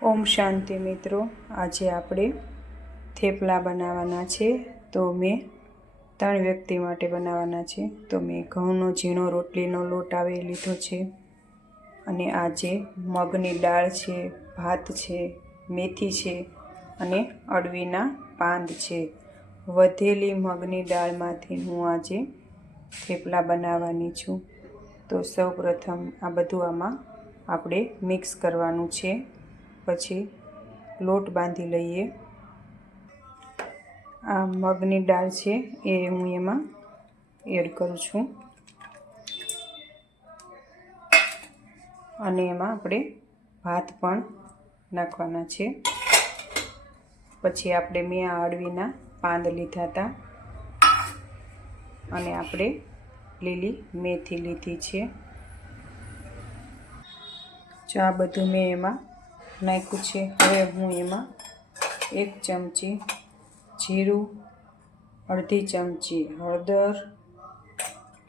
ઓમ શાંતિ મિત્રો, આજે આપણે થેપલા બનાવવાના છે. તો મેં 3 વ્યક્તિ માટે બનાવવાના છે. તો મેં ઘઉંનો ઝીણો રોટલીનો લોટ આવે લીધો છે, અને આજે મગની દાળ છે, ભાત છે, મેથી છે અને અળવીના પાંદ છે. વધેલી મગની દાળમાંથી હું આજે થેપલા બનાવવાની છું. તો સૌપ્રથમ આ બધું આમાં આપણે મિક્સ કરવાનું છે. પછી લોટ બાંધી લઈએ. આ મગની દાળ છે એ હું એમાં એડ કરું છું, અને એમાં આપણે ભાત પણ નાખવાના છે. પછી મેં આ અળવીના પાંદ લીધા હતા, અને આપણે લીલી મેથી લીધી છે. જો આ બધું મેં એમાં નાખ્યું છે. હવે હું એમાં 1 ચમચી જીરું, અડધી ચમચી હળદર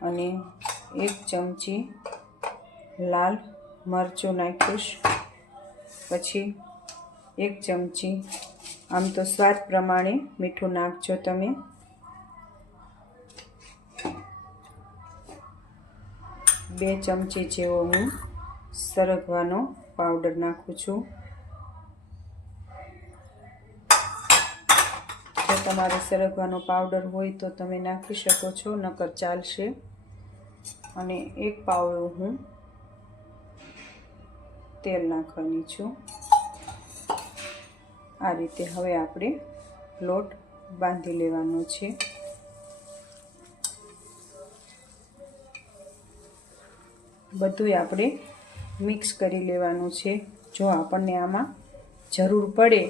અને 1 ચમચી લાલ મરચું નાખીશ. પછી 1 ચમચી, આમ તો સ્વાદ પ્રમાણે મીઠું નાખજો તમે. 2 ચમચી જેવો હું સરગવાનો પાવડર નાખું છું. જો તમારે સરગવાનો પાવડર હોય તો તમે નાખી શકો છો, નકર ચાલશે. અને 1 પાવડું હું તેલ નાખવાની છું. આ રીતે હવે આપણે લોટ બાંધી લેવાનો છે. બધું આપણે મિક્સ કરી લેવાનું છે. જો આપણને આમાં જરૂર પડે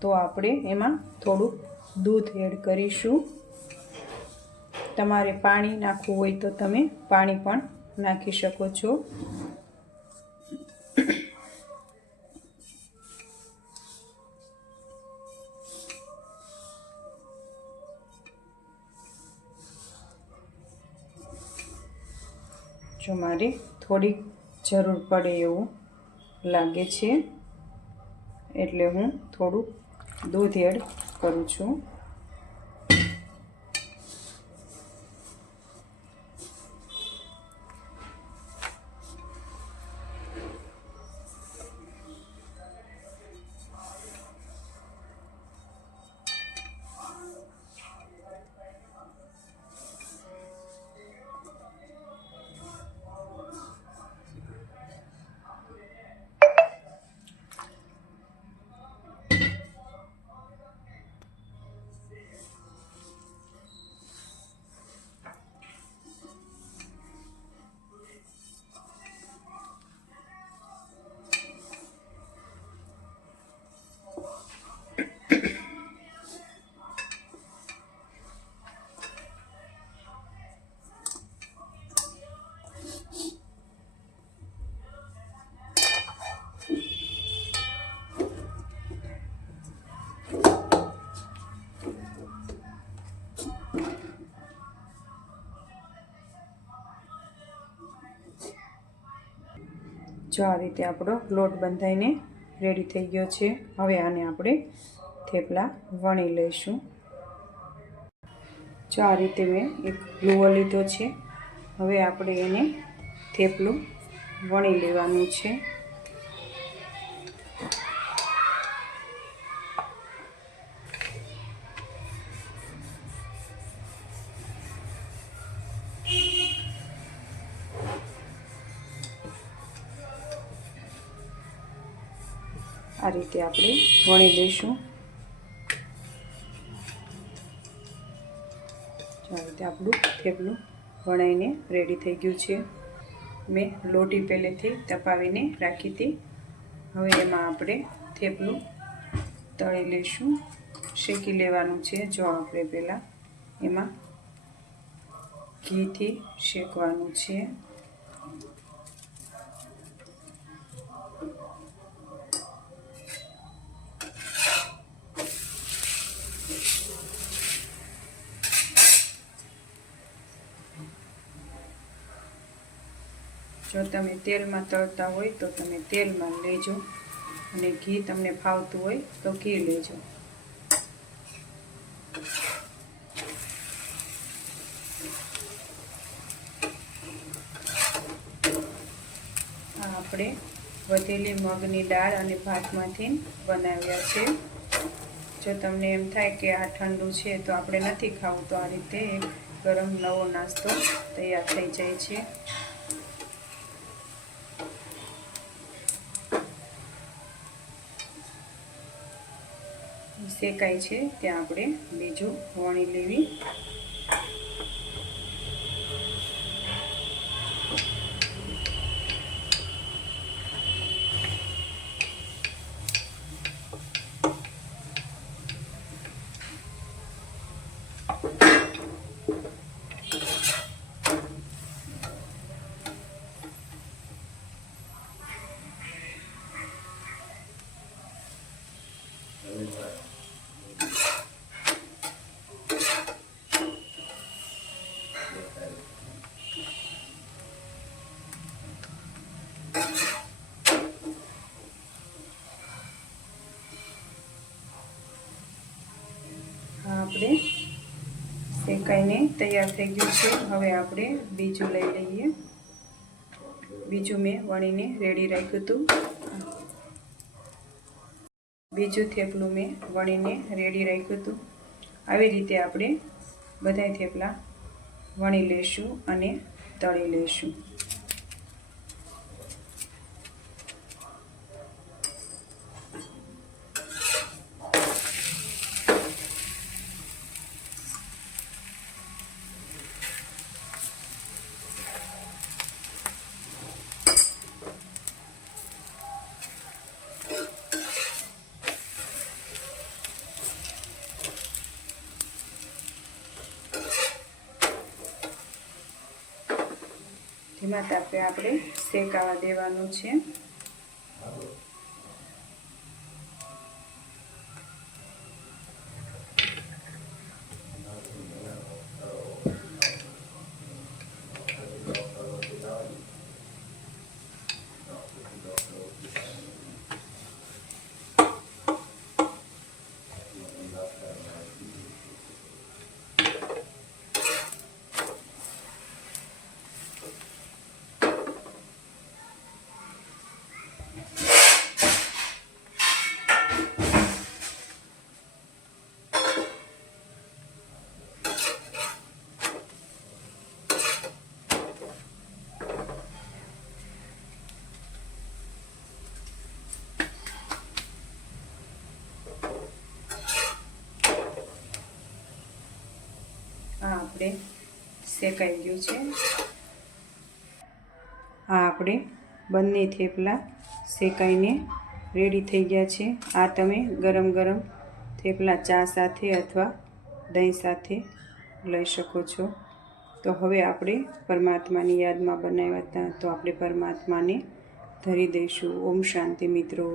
તો આપણે એમાં થોડુંક દૂધ એડ કરીશું. તમારે પાણી નાખવું હોય તો તમે પાણી પણ નાખી શકો છો. જો મારે થોડીક જરૂર પડે એવું લાગે છે, એટલે હું થોડુંક દૂધ એડ કરું છું. જો આ રીતે આપણો લોટ બંધાઈને રેડી થઈ ગયો છે. હવે આને આપણે થેપલા વણી લઈશું. જો આ રીતે મેં એક લુવો લીધો છે. હવે આપણે એને થેપલું વણી લેવાનું છે. આ રીતે આપણે વણી લઈશું. આ રીતે આપણું થેપલું વણાઈને રેડી થઈ ગયું છે. મેં લોટી પહેલેથી તપાવીને રાખી હતી. હવે એમાં આપણે થેપલું તળી લઈશું. શેકી લેવાનું છે. જો આપણે પહેલાં એમાં ઘીથી શેકવાનું છે. જો તમે તેલમાં તળતા હોય તો તમે તેલમાં લેજો. અને ઘી તમને ફાવતું હોય તો ઘી લેજો. આ આપણે વધેલી મગની દાળ અને ભાતમાંથી બનાવ્યા છે. જો તમને એમ થાય કે આ ઠંડુ છે તો આપણે નથી ખાવું, તો આ રીતે એક ગરમ નવો નાસ્તો તૈયાર થઈ જાય છે. શેકાય છે ત્યાં આપણે બીજું વણી લેવી. આપણે શેકાઈને તૈયાર થઈ ગયું છે. હવે આપણે બીજું લઈ લઈએ. બીજું મેં વણીને રેડી રાખ્યું હતું. બીજું થેપલું મેં વણીને રેડી રાખ્યું હતું. આવી રીતે આપણે બધા થેપલા વણી લેશું અને તળી લેશું. ધીમા તાપે આપણે શેકાવા દેવાનું છે. આ આપણે શેકાઈ ગયું છે. આ આપણે બંને થેપલા શેકાઈને રેડી થઈ ગયા છે. આ તમે ગરમ ગરમ થેપલા ચા સાથે અથવા દહીં સાથે લઈ શકો છો. તો હવે આપણે પરમાત્માની યાદમાં બનાવ્યા હતા, તો આપણે પરમાત્માને ધરી દઈશું. ઓમ શાંતિ મિત્રો.